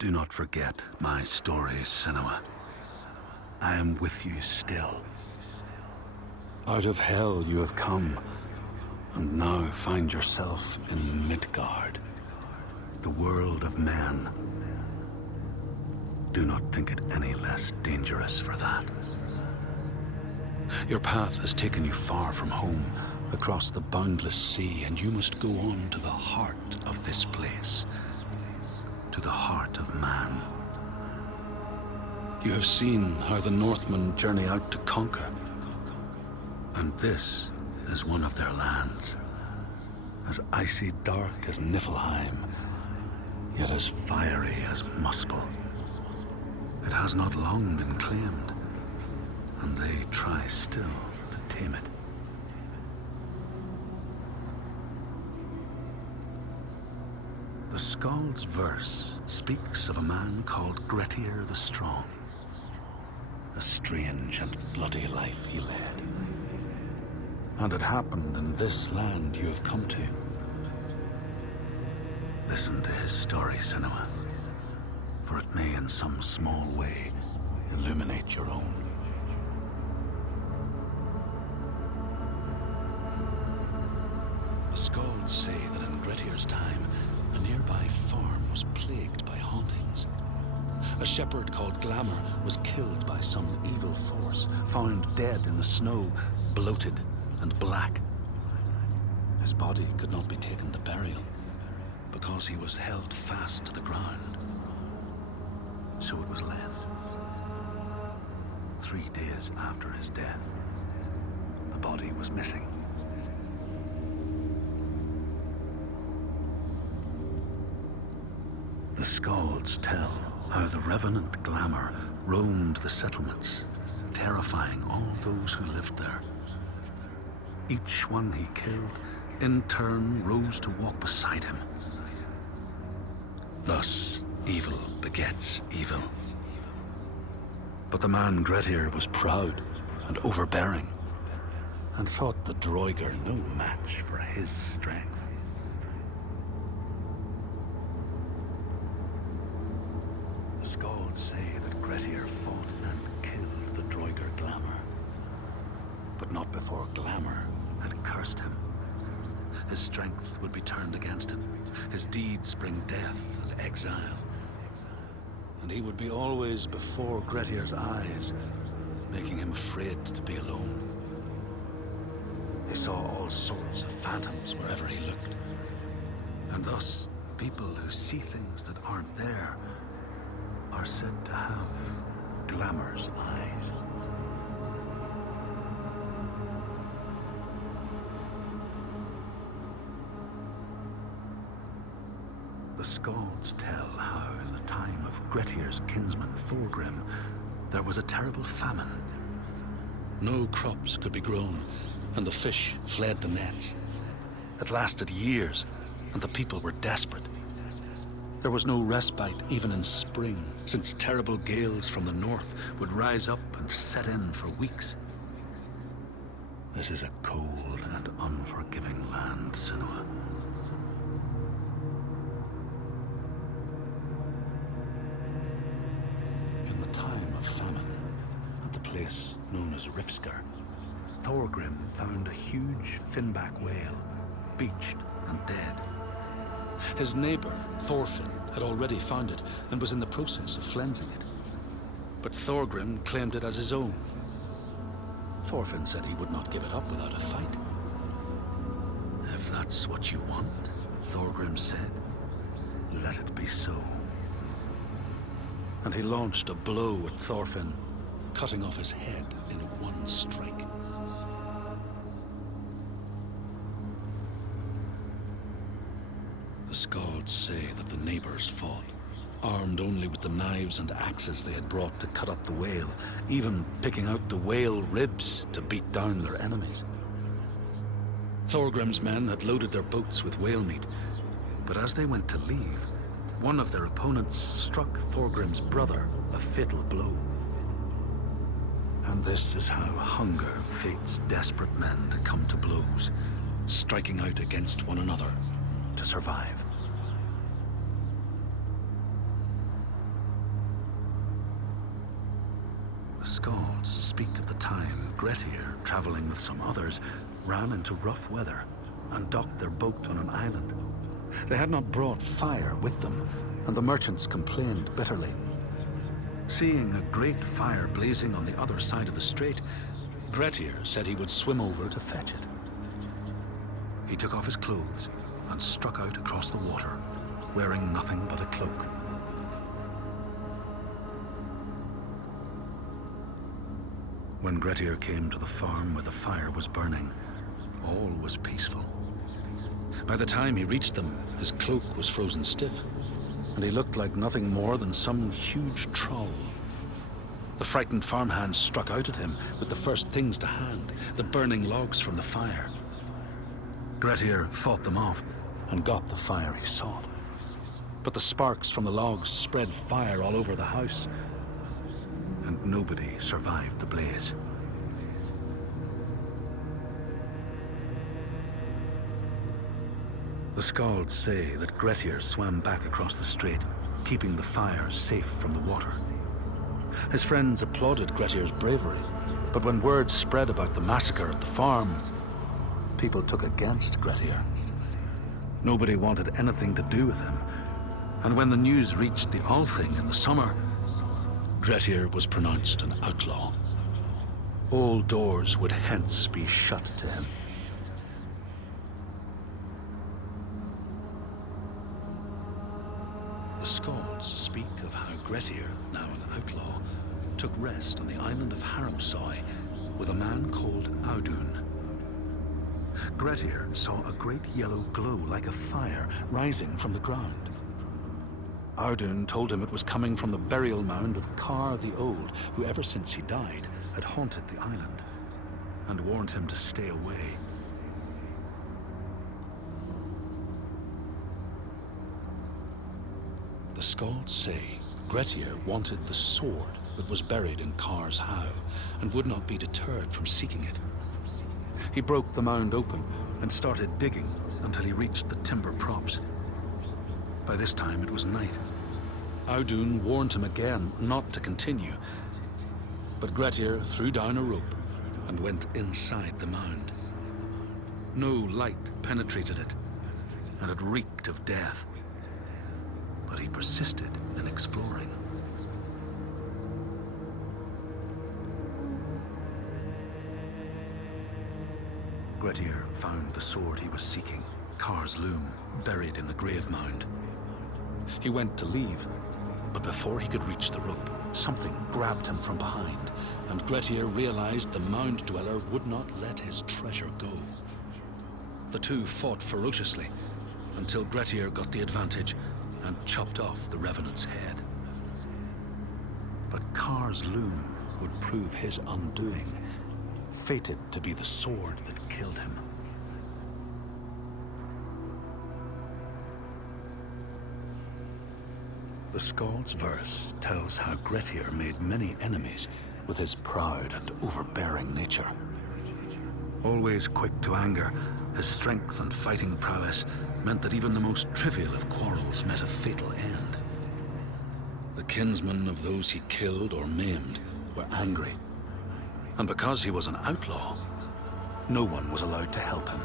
Do not forget my stories, Senua. I am with you still. Out of hell you have come, and now find yourself in Midgard, the world of men. Do not think it any less dangerous for that. Your path has taken you far from home, across the boundless sea, and you must go on to the heart of this place, to the heart of man. You have seen how the Northmen journey out to conquer, and this is one of their lands, as icy dark as Niflheim, yet as fiery as Muspel. It has not long been claimed, and they try still to tame it. The Skald's verse speaks of a man called Grettir the Strong. A strange and bloody life he led. And it happened in this land you have come to. Listen to his story, Senua, for it may in some small way illuminate your own. The Skalds say that in Grettir's time, a nearby farm was plagued by hauntings. A shepherd called Glamour was killed by some evil force, found dead in the snow, bloated and black. His body could not be taken to burial, because he was held fast to the ground. So it was left. 3 days after his death, the body was missing. The Skalds tell how the revenant Glamour roamed the settlements, terrifying all those who lived there. Each one he killed, in turn, rose to walk beside him. Thus, evil begets evil. But the man Grettir was proud and overbearing, and thought the Droiger no match for his strength. The Skalds say that Grettir fought and killed the Droiger Glamour, but not before Glamour had cursed him. His strength would be turned against him, his deeds bring death and exile, and he would be always before Grettir's eyes, making him afraid to be alone. He saw all sorts of phantoms wherever he looked, and thus people who see things that aren't there are said to have Glamour's eyes. The Skalds tell how in the time of Grettir's kinsman Thorgrim, there was a terrible famine. No crops could be grown, and the fish fled the nets. It lasted years, and the people were desperate. There was no respite even in spring, since terrible gales from the north would rise up and set in for weeks. This is a cold and unforgiving land, Senua. In the time of famine, at the place known as Rifskar, Thorgrim found a huge finback whale, beached and dead. His neighbor, Thorfinn, had already found it and was in the process of flensing it. But Thorgrim claimed it as his own. Thorfinn said he would not give it up without a fight. If that's what you want, Thorgrim said, let it be so. And he launched a blow at Thorfinn, cutting off his head in one strike. The Skalds say that the neighbors fought, armed only with the knives and axes they had brought to cut up the whale, even picking out the whale ribs to beat down their enemies. Thorgrim's men had loaded their boats with whale meat, but as they went to leave, one of their opponents struck Thorgrim's brother a fatal blow. And this is how hunger fates desperate men to come to blows, striking out against one another to survive. The Skalds speak of the time Grettir, traveling with some others, ran into rough weather and docked their boat on an island. They had not brought fire with them, and the merchants complained bitterly. Seeing a great fire blazing on the other side of the strait, Grettir said he would swim over to fetch it. He took off his clothes and struck out across the water, wearing nothing but a cloak. When Grettir came to the farm where the fire was burning, all was peaceful. By the time he reached them, his cloak was frozen stiff, and he looked like nothing more than some huge troll. The frightened farmhands struck out at him with the first things to hand, the burning logs from the fire. Grettir fought them off and got the fire he sought. But the sparks from the logs spread fire all over the house, and nobody survived the blaze. The Skalds say that Grettir swam back across the strait, keeping the fire safe from the water. His friends applauded Grettir's bravery, but when word spread about the massacre at the farm, people took against Grettir. Nobody wanted anything to do with him, and when the news reached the Althing in the summer, Grettir was pronounced an outlaw. All doors would hence be shut to him. The Skalds speak of how Grettir, now an outlaw, took rest on the island of Haramsoi with a man called Audun. Grettir saw a great yellow glow like a fire rising from the ground. Audun told him it was coming from the burial mound of Kar the Old, who ever since he died had haunted the island, and warned him to stay away. The Skalds say Grettir wanted the sword that was buried in Kar's howe, and would not be deterred from seeking it. He broke the mound open and started digging until he reached the timber props. By this time it was night. Audun warned him again not to continue, but Grettir threw down a rope and went inside the mound. No light penetrated it, and it reeked of death. But he persisted in exploring. Grettir found the sword he was seeking, Kar's loom, buried in the grave mound. He went to leave, but before he could reach the rope, something grabbed him from behind, and Grettir realized the mound dweller would not let his treasure go. The two fought ferociously until Grettir got the advantage and chopped off the revenant's head. But Kar's loom would prove his undoing, fated to be the sword that killed him. The Skald's verse tells how Grettir made many enemies with his proud and overbearing nature. Always quick to anger, his strength and fighting prowess meant that even the most trivial of quarrels met a fatal end. The kinsmen of those he killed or maimed were angry, and because he was an outlaw, no one was allowed to help him.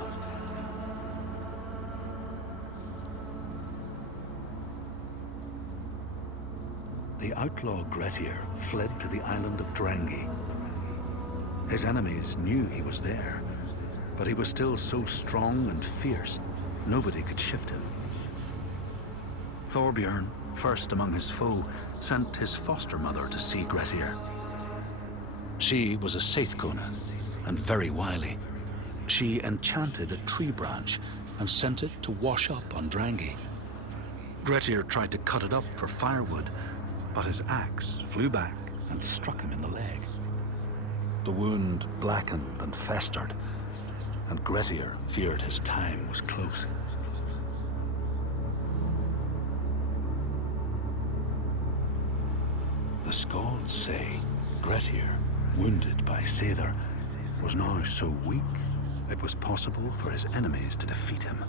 The outlaw Grettir fled to the island of Drangi. His enemies knew he was there, but he was still so strong and fierce, nobody could shift him. Thorbjorn, first among his foe, sent his foster mother to see Grettir. She was a Seithkona and very wily. She enchanted a tree branch and sent it to wash up on Drangi. Grettir tried to cut it up for firewood, but his axe flew back and struck him in the leg. The wound blackened and festered, and Grettir feared his time was close. The Skalds say Grettir, wounded by Seithr, was now so weak it was possible for his enemies to defeat him.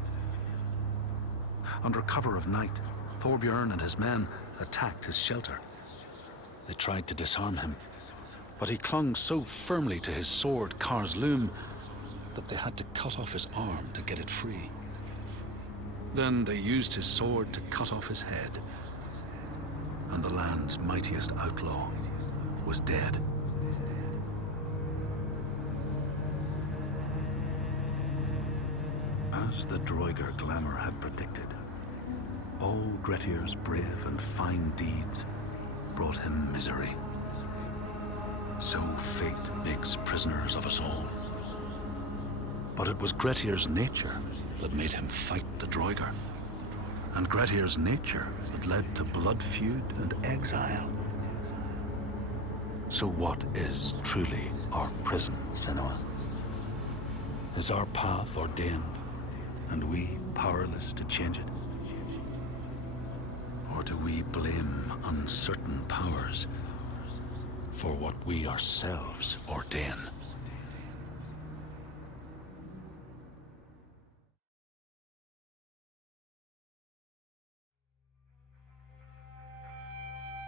Under cover of night, Thorbjorn and his men attacked his shelter. They tried to disarm him, But he clung so firmly to his sword, Kar's loom, that they had to cut off his arm to get it free. Then they used his sword to cut off his head, and the land's mightiest outlaw was dead. As the Droiger glamour had predicted, all Grettir's brave and fine deeds brought him misery. So fate makes prisoners of us all. But it was Grettir's nature that made him fight the Droiger, and Grettir's nature that led to blood feud and exile. So what is truly our prison, Senua? Is our path ordained, and we powerless to change it? Or do we blame uncertain powers for what we ourselves ordain?